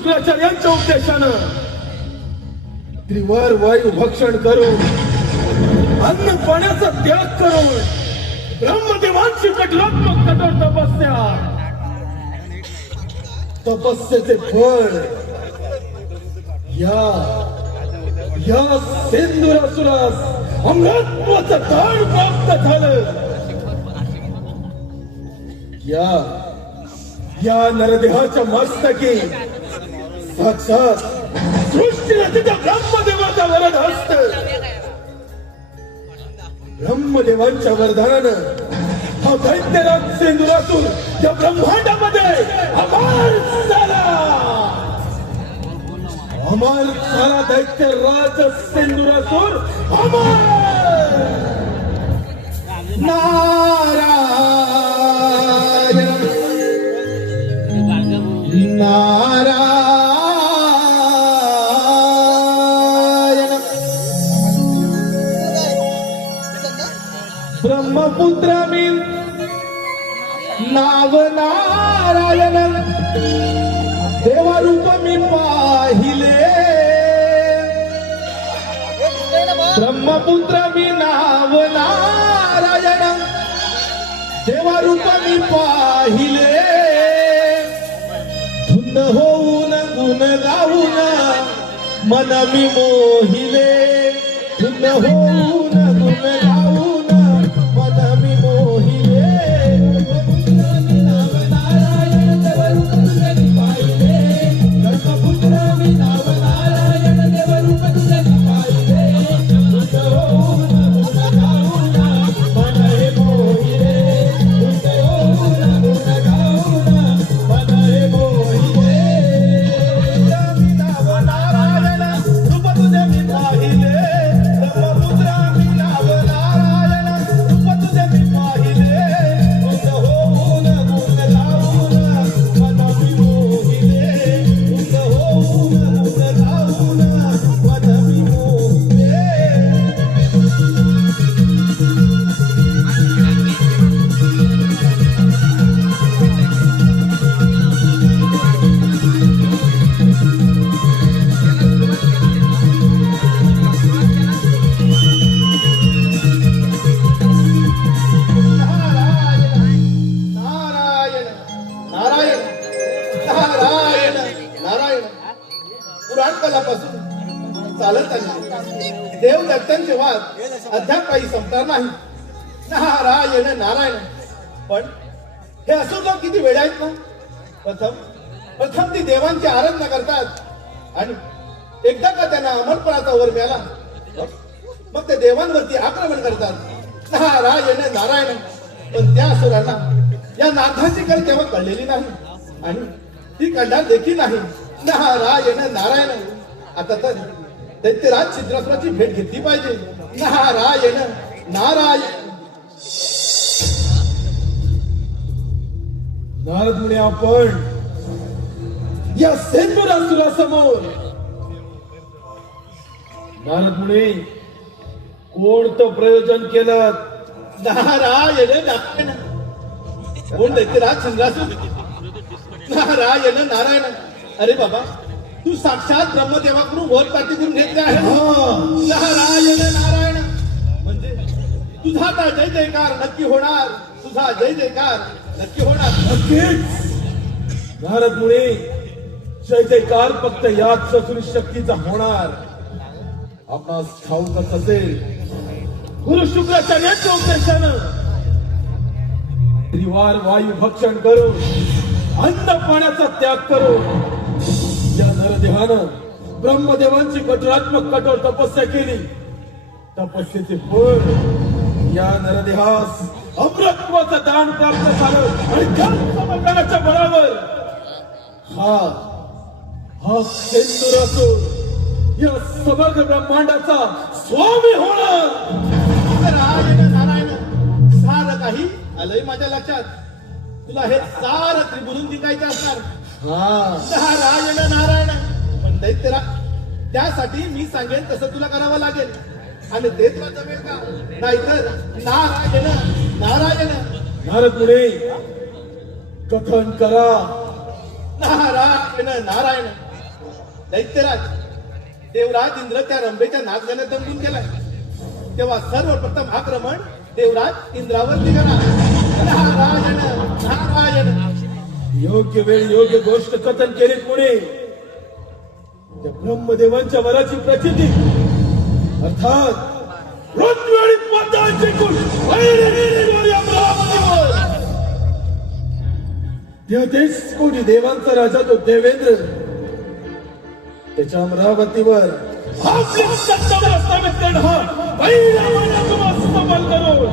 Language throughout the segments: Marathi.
शुक्राचार्यांच्या उपदेशानं त्रिवार वायू भक्षण करून अन्न पाण्याचा त्याग करून ब्रह्मदेवांची कठोरात्मक कठोर तपस्येचे फळ या सिंधुरासुरास अमृतत्वाचं दान प्राप्त झालं. या नरदेहाच्या मस्तकी साक्षात सृष्टीरचना ब्रह्मदेवाचा वरद हस्त. ब्रह्मदेवांच्या वरदानानं हा दैत्यराज सिंधुरासूर या ब्रह्मांडामध्ये अमर झाला दैत्यराज सिंधुरासूर अमर. नारायण नारायण ब्रह्मपुत्र मी नाव नारायण देवारूप मी पाहिले. ब्रह्मपुत्र मी नाव नारायण देवारूप मी पाहिले. धुंद होऊन गुण गाऊन मन मी मोहिले. धुंद होऊन गुण गाऊन मन मी मोहिले. चालत आले देव दत्तांचे वाद अद्याप काही संपणार नाही. नारायण नारायण. पण हे असो तो किती वेळ आहेत ना. प्रथम ती देवांची आराधना करतात आणि एकदा का त्यांना अमरपणाचा वर मिळाला मग ते देवांवरती आक्रमण करतात. नारायण नारायण. पण त्या असुरांना या नाथाची काही तेव्हा कळलेली नाही आणि ती कळणार देखील नाही. नारायण नारायण. आता तर दैत्यराज सिंधुरासुराची भेट घेतली पाहिजे. नारायण नारायण. नारद मुनी आपण या सिंधुरासुरासमोर नारद मुनी कोणतं प्रयोजन केलं. नारायण नारायण. कोण दैत्यराज सिंधुरासूर. नारायण नारायण. अरे बाबा तू साक्षात ब्रह्मदेवाकडून वर प्राप्ती करून घेतले आहे. नारायण नारायण. म्हणजे तुझा आता जय जयकार नक्की होणार. तुझा जय जयकार नक्की होणार. नक्कीच नारद मुनी जय जयकार फक्त याच चतुर शक्तीचा होणार. आपणास ठाऊकच असेल गुरु शुक्राचार्यांच्या उपदेशानं त्रिवार वायू भक्षण करून अन्न पाण्याचा त्याग करून या नरदेहानं ब्रह्मदेवांची कठोरात्मक कठोर तपस्या केली. तपस्येचे फळ या नरदेहास अमृतत्वाचं दान प्राप्त झालं आणि त्या समर्पणाच्या बळावर हा सिंधुरासूर या समग्र ब्रह्मांडाचा स्वामी होणार. नारायण नारायण. सारं काही आलंय माझ्या लक्षात. तुला हे सारं त्रिभुवन दिकायचं असणार. नारायण नारायण. पण दैत्यरा त्यासाठी मी सांगेन तसं तुला करावं लागेल आणि ते तुला जमेल का. नाहीतर नारायण नारायण. नारद मुनी कथन करा. नारायण नारायण. दैत्यराज देवराज इंद्र त्या रंभेच्या नाच गाण्यात दंगून गेलाय. तेव्हा सर्वप्रथम आक्रमण देवराज इंद्रावर निघाला. नारायण नारायण. योग्य वेळ योग्य गोष्ट कथन केली पुढे त्या ब्रह्मदेवांच्या वराची प्रचिती अर्थात रोजवेळी पदांची तेहतीस कोटी देवांचा राजा तो देवेंद्र त्याच्या अमरावतीवर आपली सत्ता प्रस्थापित करणं पहिला समल करो.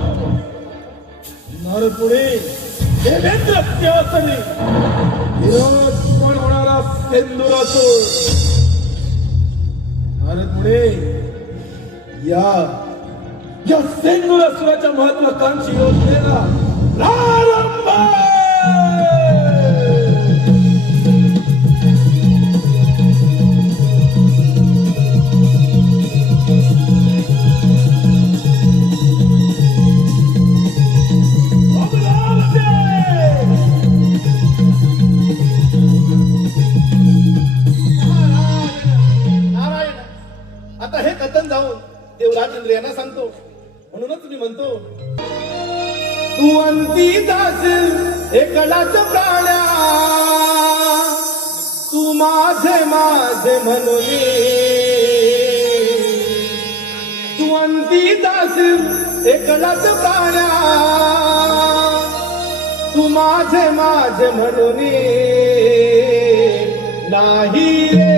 नारद पुढे देवेंद्र त्यासनी विरोध कोण होणारा सेंदुरासो. नारद पुढे या सेंदुरासुराच्या महत्वाकांक्षी योजनेला प्रारंभ. आता हे कथन जाऊन देवराज इंद्र यांना सांगतो. म्हणूनच मी म्हणतो तू अंती दास एकलाच प्राण्या तू माझे माझे म्हणून तू अंती दास एकलाच प्राण्या तू माझे माझे म्हणून नाही रे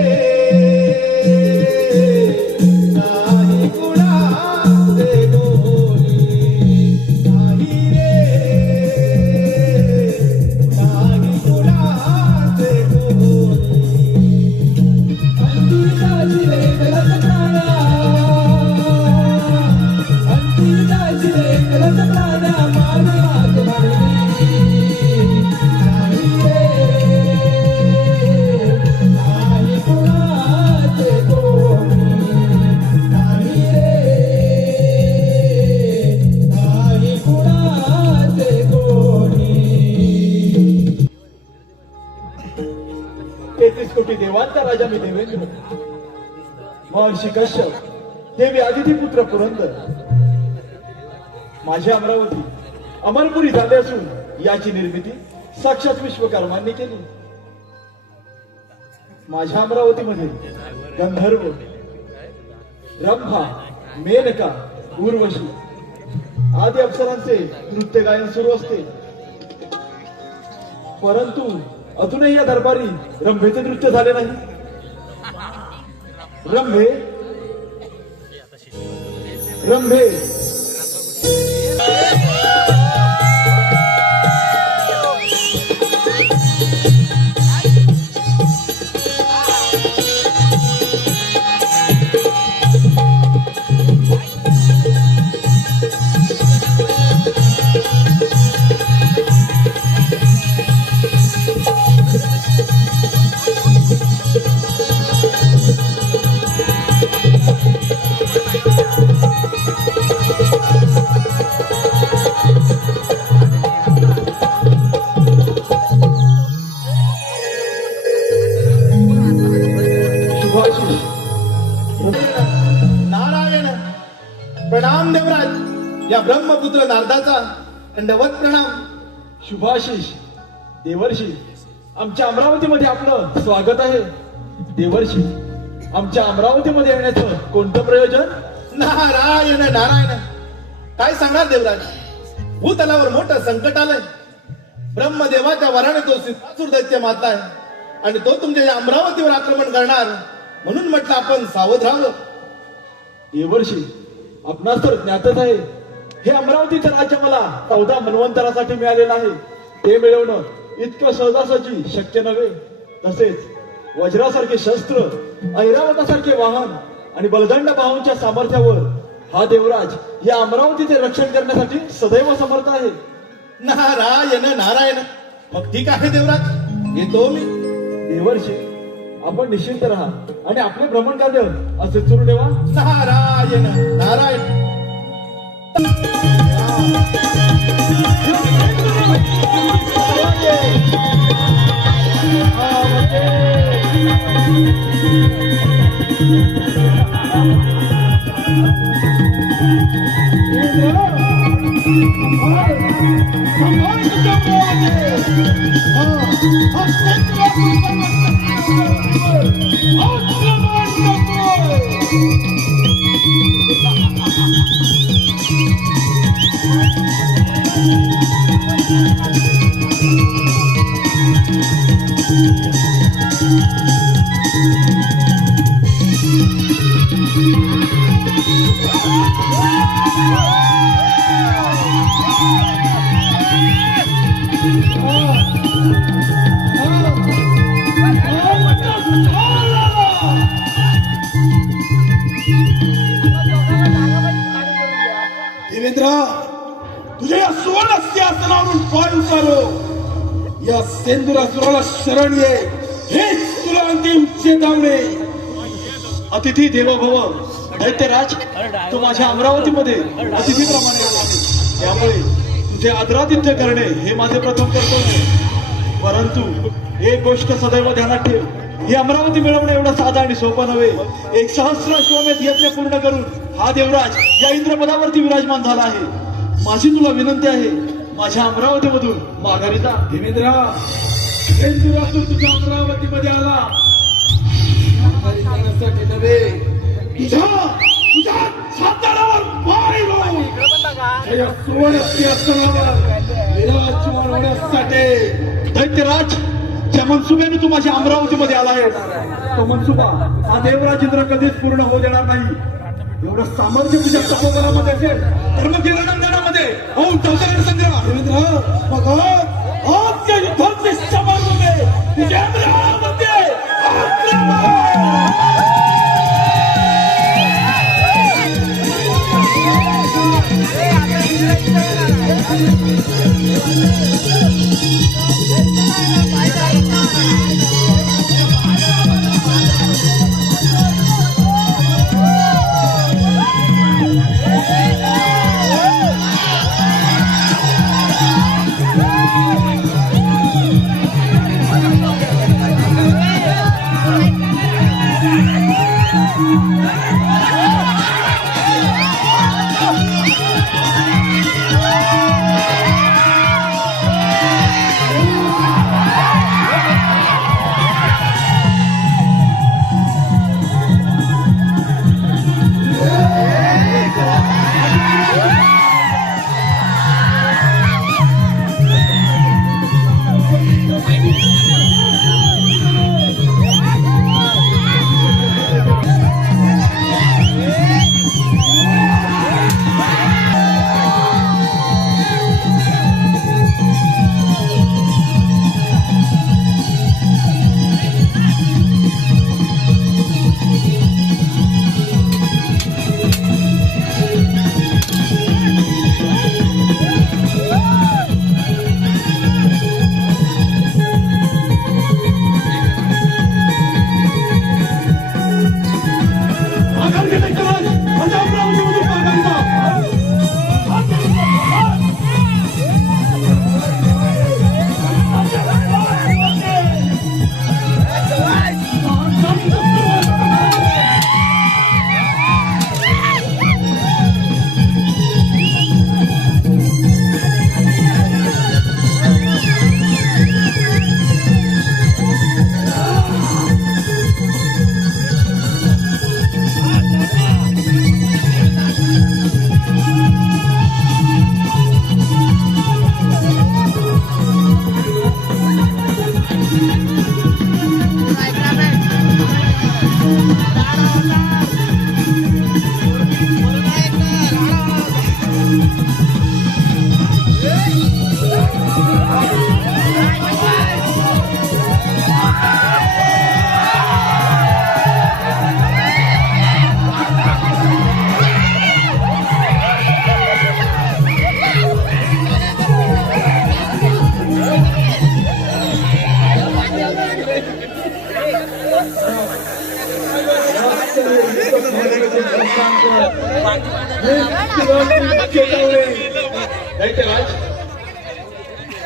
देवांचा राजा मी देवेंद्र महर्षी कश्यप देवी आदिती पुत्र पुरंदर माझी अमरावती अमरपुरी झाले असून याची निर्मिती साक्षात विश्वकर्मांनी केली. माझ्या अमरावतीमध्ये गंधर्व रंभा मेनका उर्वशी आदी अप्सरांचे नृत्य गायन सुरू असते. परंतु अजूनही या दरबारी रंभेचे नृत्य झाले नाही. रंभे रंभे नारायण. प्रणाम देवराज. या ब्रह्मपुत्र नारदाचा दंडवत प्रणाम. शुभाशीष देवर्षी आमच्या अमरावतीमध्ये आपलं स्वागत आहे. देवर्षी आमच्या अमरावतीमध्ये येण्याचं कोणतं प्रयोजन? नारायण नारायण. काय सांगणार देवराज, भूतलावर मोठं संकट आलंय. ब्रह्मदेवाच्या वराने तो सिद्धासुर दैत्य मारला आहे आणि तो तुमच्या या अमरावतीवर आक्रमण करणार, म्हणून म्हटलं आपण सावध राहावं. देवर्षी आपणास तर ज्ञातच आहे, हे अमरावतीचं राज्य मला 14 मन्वंतरासाठी मिळालेलं आहे. ते मिळवणं इतकं सहजासहजी शक्य नव्हे. तसेच वज्रासारखे शस्त्र, ऐरावतासारखे वाहन आणि बलदंड बाहूंच्या सामर्थ्यावर हा देवराज या अमरावतीचे रक्षण करण्यासाठी सदैव समर्थ आहे. नारायण नारायण. मग ठीक आहे देवराज, येतो मी. देवर्षी आपण निश्चिंत राहा आणि आपले भ्रमण कार्य असे सुरू ठेवा. नारायण नारायण. Okay. देवेंद्र, तुझ्या या सुवर्ण सिंहासनावरून पाय उतारो, या सेंदुरासुराला शरण ये, हेच तुला अंतिम चेतावणी. अतिथी देवो भव. दैत्यराज, तू माझ्या अमरावतीमध्ये अतिथीप्रमाणे आला आहे, त्यामुळे तुझे आदरातिथ्य करणे हे माझे प्रथम कर्तव्य. परंतु एक गोष्ट सदैव ध्यानात ठेव, ही अमरावती मिळवणं एवढं साधा आणि सोपं नव्हे. एक सहस्र अश्वमेध यज्ञ पूर्ण करून हा देवराज या इंद्रपदावरती विराजमान झाला आहे. माझी तुला विनंती आहे, माझ्या अमरावतीमधून माघारी जा. देवेंद्र, सेंदुरासुर तुझ्या अमरावतीमध्ये आला माघारी जाण्यासाठी नव्हे, तुझ्या छाताडावर पाय रोवून या सुवर्ण सिंहासनावर विराजमान होण्यासाठी. दैत्यराज, ज्या मनसुब्याने तू माझ्या अमरावतीमध्ये आला आहे, तो मनसुबा हा देवराज इंद्र कधीच पूर्ण होऊ देणार नाही. एवढं सामर्थ्य तुझ्या तपोबलामध्ये असेल तर मग या रणांगणामध्ये होऊन चौथ्या संग्राम. देवेंद्र, मग आजच्या युद्धाचे समारोहामध्ये तुझ्या अमरावती आक्रमण.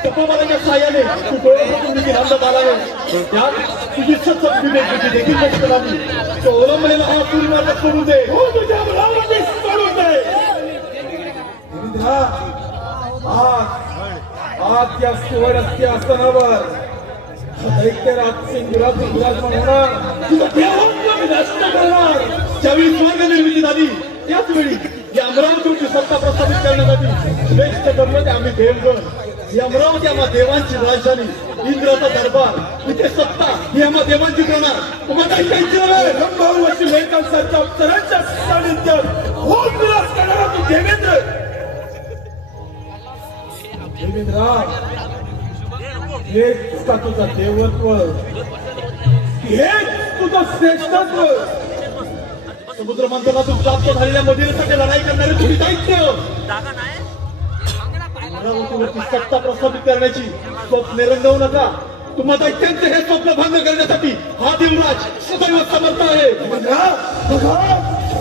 तपोबलाच्या साह्याने तू डोळ्यातून देखील अंध झाला आहे. त्यात तुझी सतत विवेक देखील नष्ट झाली. तो अवलंबलेला हा पूर्ण करू दे. हो तुझ्या मुलामध्ये करू दे. आज या सुवर्णस्य आसनावर दैत्यराज सिंधुराज विराजमान होणार. तुझं देवांना विनष्ट करणार. ज्यावेळी स्वर्ग निर्मिती झाली त्याच वेळी या अमरावतीची सत्ता प्रस्थापित करण्यासाठी श्रेष्ठ ठरलं ते आम्ही देवगण. ही अमरावती आम्हा देवांची राजधानी, इंद्राचा दरबार, इथे सत्ता ही आम्हा देवांची करणार. तुम्हाला ऐकायची नव्हे. रंभावर्षी लेखांसारख्या अप्सरांच्या सानिध्यात होम विलास करणारा तू देवेंद्र. देवेंद्रा, हेच का तुझं देवत्व, हेच तुझं श्रेष्ठत्व. समुद्र मंथनातून प्राप्त झालेल्या मदिरेसाठी लढाई करणारे तुम्ही दैत्य. अमरावतीवरती सत्ता प्रस्थापित करण्याची स्वप्ने रंगवू नका. तुम्हा दैत्यांचे हे स्वप्न भंग करण्यासाठी हा देवराज सदैव समर्थ आहे.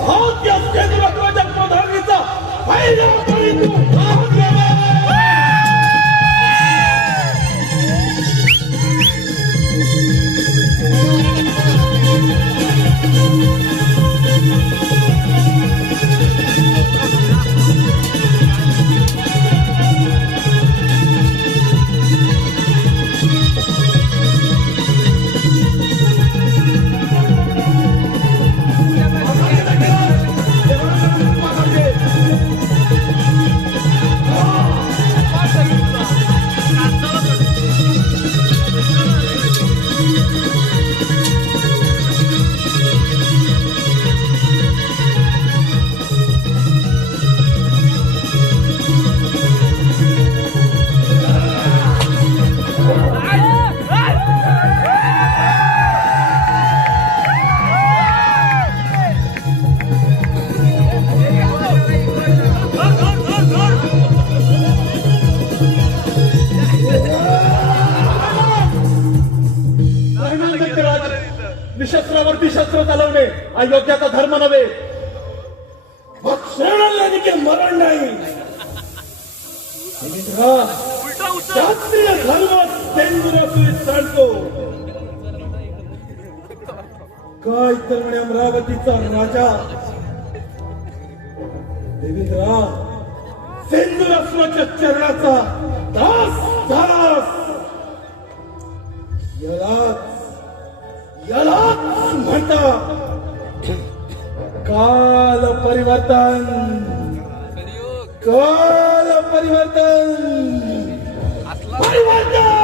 हा त्या केंद्राच्या प्रधानीचा पहिला निशस्त्रावरती शस्त्र चालवणे अयोग्याचा धर्म नव्हे. मग शरणाला देखील मरण नाही. शास्त्रीय धर्म सांगतो काय तर म्हणे अमरावतीचा राजा देवेंद्रा सिंधुराष्ट्राच्या चरणाचा दास झालास. यालाच म्हणतात काल परिवर्तन. काल परिवर्तन. परिवर्तन